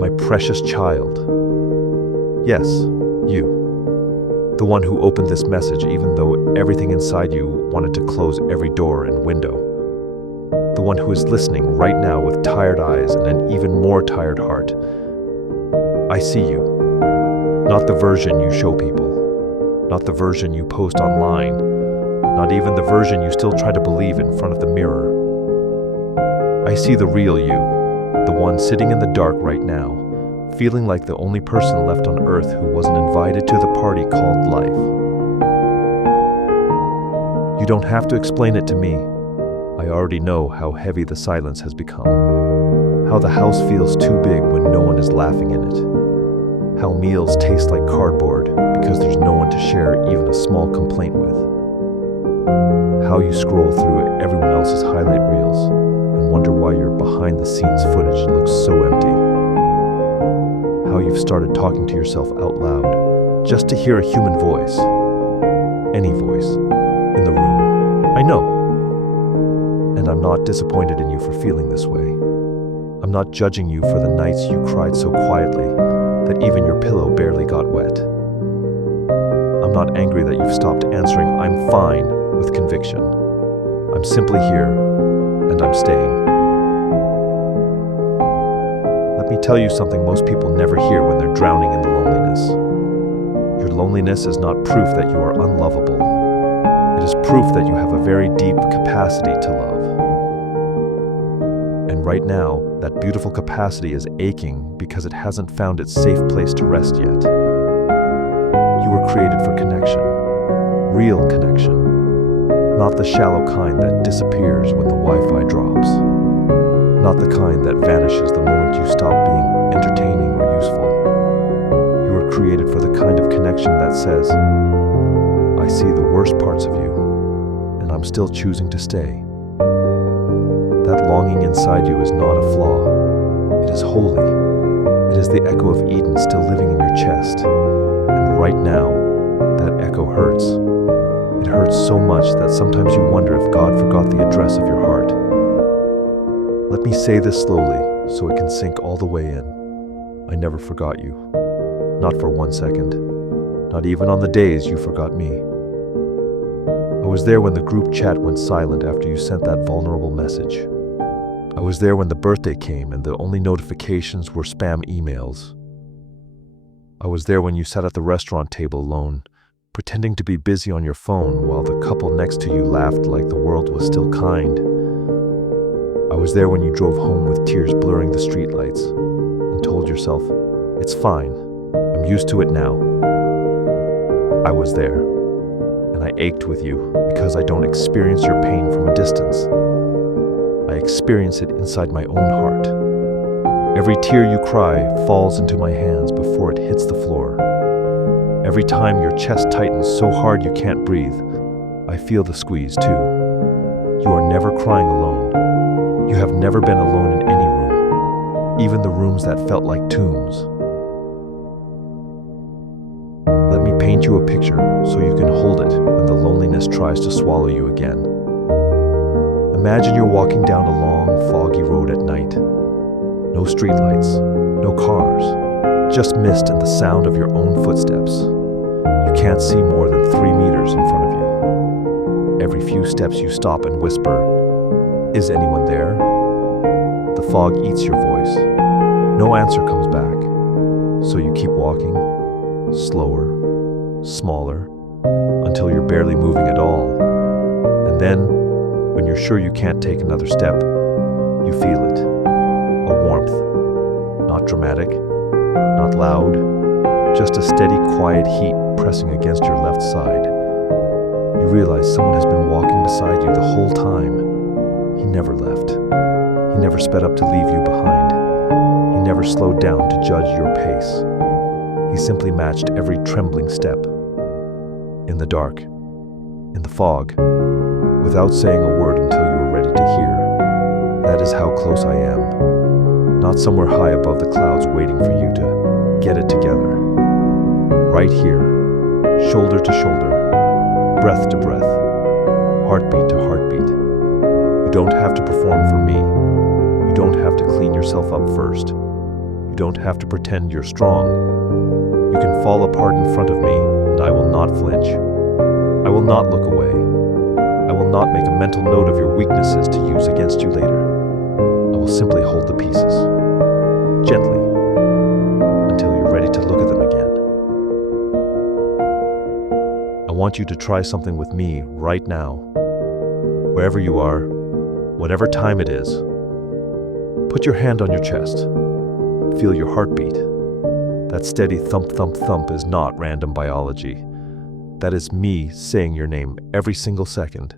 My precious child. Yes, you. The one who opened this message even though everything inside you wanted to close every door and window. The one who is listening right now with tired eyes and an even more tired heart. I see you. Not the version you show people. Not the version you post online. Not even the version you still try to believe in front of the mirror. I see the real you, the one sitting in the dark right now, feeling like the only person left on earth who wasn't invited to the party called life. You don't have to explain it to me. I already know how heavy the silence has become, how the house feels too big when no one is laughing in it, how meals taste like cardboard because there's no one to share even a small complaint with, how you scroll through everyone else's highlight reels and wonder why your behind-the-scenes footage looks so empty, how you've started talking to yourself out loud just to hear a human voice, any voice, in the room. I know. And I'm not disappointed in you for feeling this way. I'm not judging you for the nights you cried so quietly that even your pillow barely got wet. I'm not angry that you've stopped answering "I'm fine" with conviction. I'm simply here, and I'm staying. Let me tell you something most people never hear when they're drowning in the loneliness. Your loneliness is not proof that you are unlovable. It is proof that you have a very deep capacity to love. And right now, that beautiful capacity is aching because it hasn't found its safe place to rest yet. You were created for connection, real connection, not the shallow kind that disappears when the Wi-Fi drops, not the kind that vanishes the moment you stop being entertaining or useful. You were created for the kind of connection that says, I see the worst parts of you, and I'm still choosing to stay. That longing inside you is not a flaw. It is holy. It is the echo of Eden still living in your chest. And right now, that echo hurts. It hurts so much that sometimes you wonder if God forgot the address of your heart. Let me say this slowly so it can sink all the way in. I never forgot you. Not for 1 second. Not even on the days you forgot me. I was there when the group chat went silent after you sent that vulnerable message. I was there when the birthday came and the only notifications were spam emails. I was there when you sat at the restaurant table alone, pretending to be busy on your phone while the couple next to you laughed like the world was still kind. I was there when you drove home with tears blurring the streetlights and told yourself, it's fine, I'm used to it now. I was there. And I ached with you because I don't experience your pain from a distance. I experience it inside my own heart. Every tear you cry falls into my hands before it hits the floor. Every time your chest tightens so hard you can't breathe, I feel the squeeze too. You are never crying alone. You have never been alone in any room, even the rooms that felt like tombs. Let me paint you a picture so you can hold it when the loneliness tries to swallow you again. Imagine you're walking down a long, foggy road at night. No streetlights, no cars, just mist and the sound of your own footsteps. You can't see more than 3 meters in front of you. Every few steps you stop and whisper, is anyone there? The fog eats your voice. No answer comes back. So you keep walking, slower, smaller, until you're barely moving at all. And then, when you're sure you can't take another step, you feel it. A warmth. Not dramatic, not loud, just a steady, quiet heat pressing against your left side. You realize someone has been walking beside you the whole time. He never left. He never sped up to leave you behind. He never slowed down to judge your pace. He simply matched every trembling step. In the dark, in the fog, without saying a word until you were ready to hear. That is how close I am. Not somewhere high above the clouds waiting for you to get it together. Right here, shoulder to shoulder, breath to breath, heartbeat to heartbeat. You don't have to perform for me. You don't have to clean yourself up first. You don't have to pretend you're strong. You can fall apart in front of me, and I will not flinch. I will not look away. I will not make a mental note of your weaknesses to use against you later. I will simply hold the pieces, gently, until you're ready to look at them again. I want you to try something with me right now. Wherever you are, whatever time it is, put your hand on your chest. Feel your heartbeat. That steady thump, thump, thump is not random biology. That is me saying your name every single second.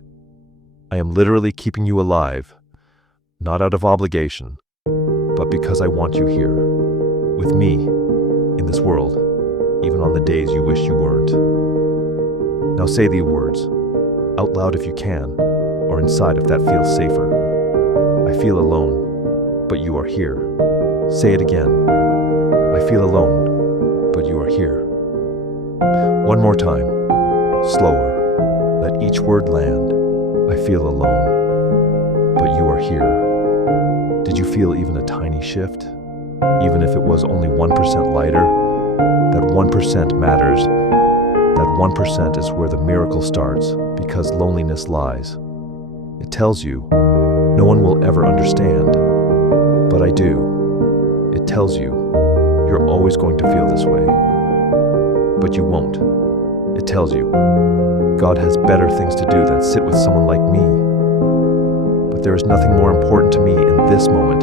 I am literally keeping you alive, not out of obligation, but because I want you here, with me, in this world, even on the days you wish you weren't. Now say the words, out loud if you can, or inside if that feels safer. I feel alone, but you are here. Say it again. I feel alone, but you are here. One more time, slower. Let each word land. I feel alone, but you are here. Did you feel even a tiny shift? Even if it was only 1% lighter? That 1% matters. That 1% is where the miracle starts, because loneliness lies. It tells you, no one will ever understand. But I do. It tells you, you're always going to feel this way. But you won't. It tells you, God has better things to do than sit with someone like me. But there is nothing more important to me in this moment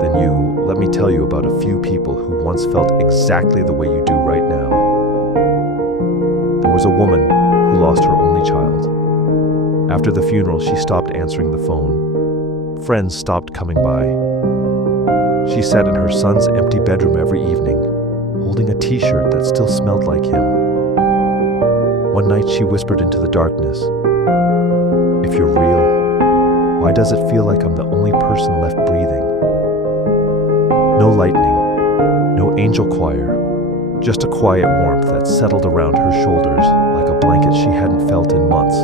than you. Let me tell you about a few people who once felt exactly the way you do right now. There was a woman who lost her only child. After the funeral, she stopped answering the phone. Friends stopped coming by. She sat in her son's empty bedroom every evening, holding a t-shirt that still smelled like him. One night she whispered into the darkness, "If you're real, why does it feel like I'm the only person left breathing?" No lightning, no angel choir, just a quiet warmth that settled around her shoulders like a blanket she hadn't felt in months.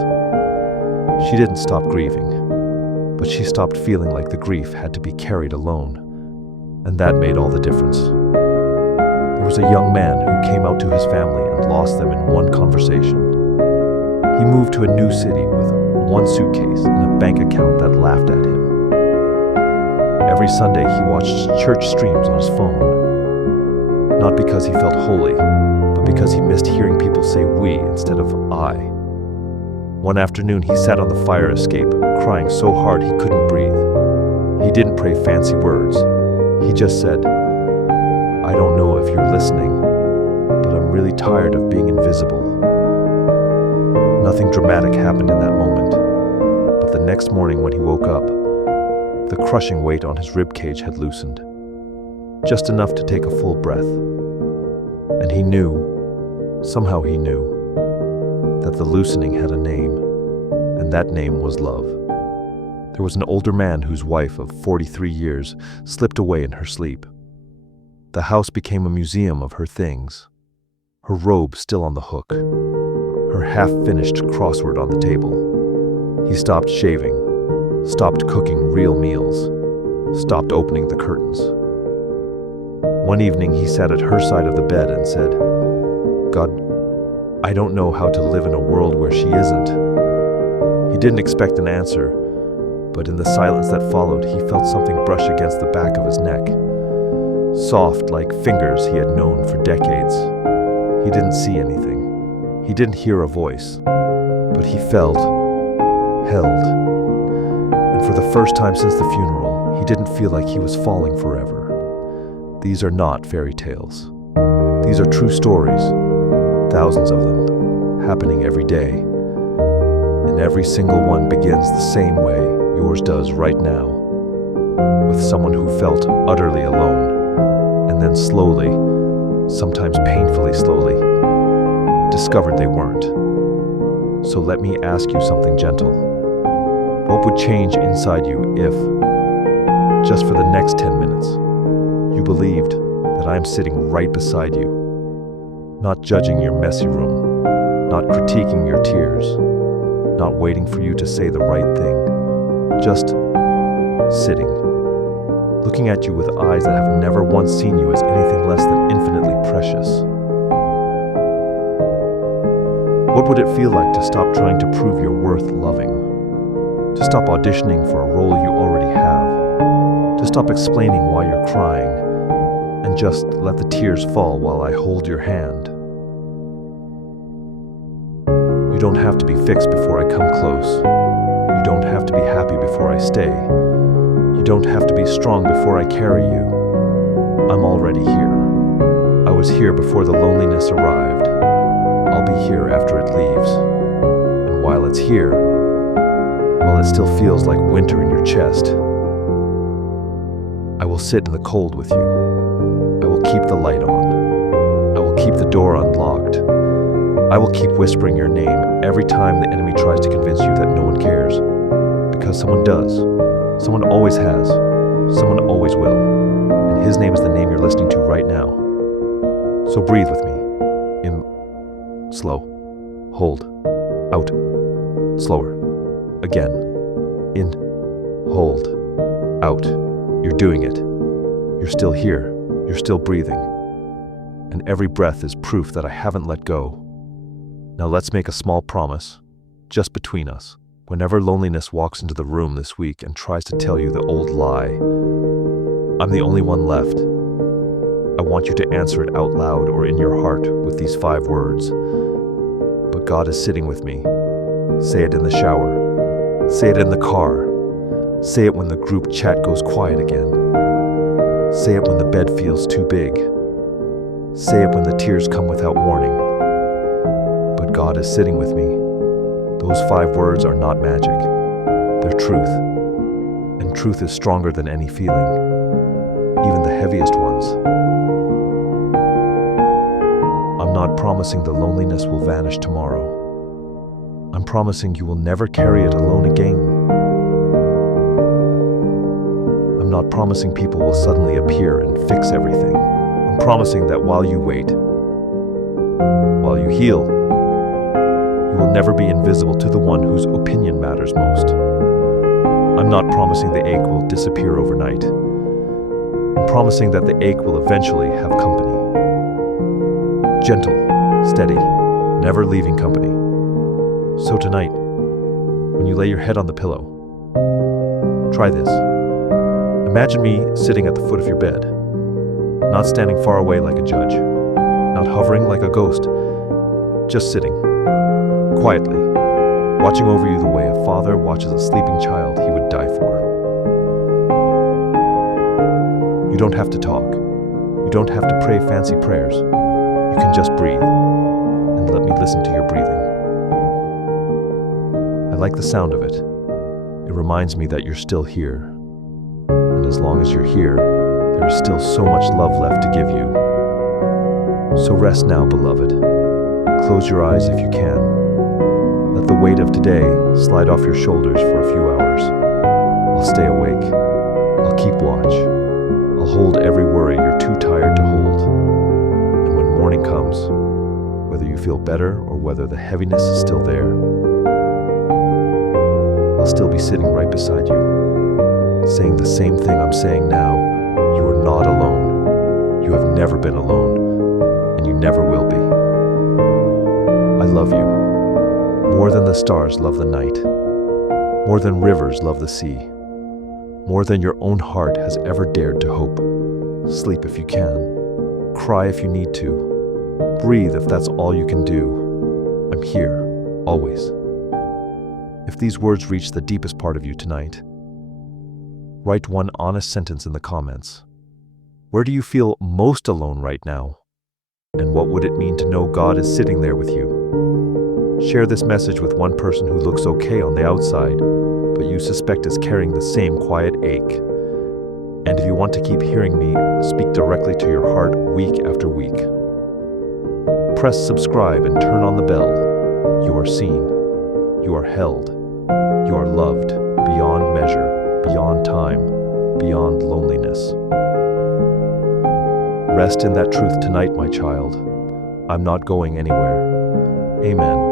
She didn't stop grieving, but she stopped feeling like the grief had to be carried alone. And that made all the difference. There was a young man who came out to his family and lost them in one conversation. He moved to a new city with one suitcase and a bank account that laughed at him. Every Sunday he watched church streams on his phone. Not because he felt holy, but because he missed hearing people say we instead of I. One afternoon he sat on the fire escape, crying so hard he couldn't breathe. He didn't pray fancy words. He just said, "I don't know if you're listening, but I'm really tired of being invisible." Nothing dramatic happened in that moment, but the next morning when he woke up, the crushing weight on his ribcage had loosened, just enough to take a full breath. And he knew, somehow he knew, that the loosening had a name, and that name was love. There was an older man whose wife of 43 years slipped away in her sleep. The house became a museum of her things. Her robe still on the hook. Her half-finished crossword on the table. He stopped shaving, stopped cooking real meals, stopped opening the curtains. One evening he sat at her side of the bed and said, "God, I don't know how to live in a world where she isn't." He didn't expect an answer, but in the silence that followed, he felt something brush against the back of his neck. Soft like fingers he had known for decades. He didn't see anything. He didn't hear a voice. But he felt, held. And for the first time since the funeral, he didn't feel like he was falling forever. These are not fairy tales. These are true stories, thousands of them, happening every day. And every single one begins the same way yours does right now, with someone who felt utterly alone, and then slowly, sometimes painfully slowly, discovered they weren't. So let me ask you something gentle. What would change inside you if, just for the next 10 minutes, you believed that I am sitting right beside you, not judging your messy room, not critiquing your tears, not waiting for you to say the right thing, just sitting, looking at you with eyes that have never once seen you as anything less than infinitely precious. What would it feel like to stop trying to prove you're worth loving? To stop auditioning for a role you already have? To stop explaining why you're crying and just let the tears fall while I hold your hand? You don't have to be fixed before I come close. You don't have to be happy before I stay. You don't have to be strong before I carry you. I'm already here. I was here before the loneliness arrived. I'll be here after it leaves. And while it's here, while it still feels like winter in your chest, I will sit in the cold with you. I will keep the light on. I will keep the door unlocked. I will keep whispering your name every time the enemy tries to convince you that no one cares. Because someone does. Someone always has. Someone always will. And his name is the name you're listening to right now. So breathe with me. In. Slow. Hold. Out. Slower. Again. In. Hold. Out. You're doing it. You're still here. You're still breathing. And every breath is proof that I haven't let go. Now let's make a small promise, just between us. Whenever loneliness walks into the room this week and tries to tell you the old lie, I'm the only one left. I want you to answer it out loud or in your heart with these 5 words. But God is sitting with me. Say it in the shower. Say it in the car. Say it when the group chat goes quiet again. Say it when the bed feels too big. Say it when the tears come without warning. But God is sitting with me. Those 5 words are not magic. They're truth. And truth is stronger than any feeling, even the heaviest ones. I'm not promising the loneliness will vanish tomorrow. I'm promising you will never carry it alone again. I'm not promising people will suddenly appear and fix everything. I'm promising that while you wait, while you heal, you will never be invisible to the one whose opinion matters most. I'm not promising the ache will disappear overnight. I'm promising that the ache will eventually have company. Gentle, steady, never leaving company. So tonight, when you lay your head on the pillow, try this. Imagine me sitting at the foot of your bed, not standing far away like a judge, not hovering like a ghost, just sitting, quietly, watching over you the way a father watches a sleeping child he would die for. You don't have to talk. You don't have to pray fancy prayers. You can just breathe, and let me listen to your breathing. I like the sound of it. It reminds me that you're still here. And as long as you're here, there is still so much love left to give you. So rest now, beloved. Close your eyes if you can. Let the weight of today slide off your shoulders for a few hours. I'll stay awake. I'll keep watch. I'll hold every worry you're too tired to hold. And when morning comes, whether you feel better or whether the heaviness is still there, I'll still be sitting right beside you, saying the same thing I'm saying now. You are not alone. You have never been alone, and you never will be. I love you. More than the stars love the night. More than rivers love the sea. More than your own heart has ever dared to hope. Sleep if you can. Cry if you need to. Breathe if that's all you can do. I'm here, always. If these words reach the deepest part of you tonight, write one honest sentence in the comments. Where do you feel most alone right now? And what would it mean to know God is sitting there with you? Share this message with one person who looks okay on the outside, but you suspect is carrying the same quiet ache. And if you want to keep hearing me speak directly to your heart week after week, press subscribe and turn on the bell. You are seen. You are held. You are loved beyond measure, beyond time, beyond loneliness. Rest in that truth tonight, my child. I'm not going anywhere. Amen.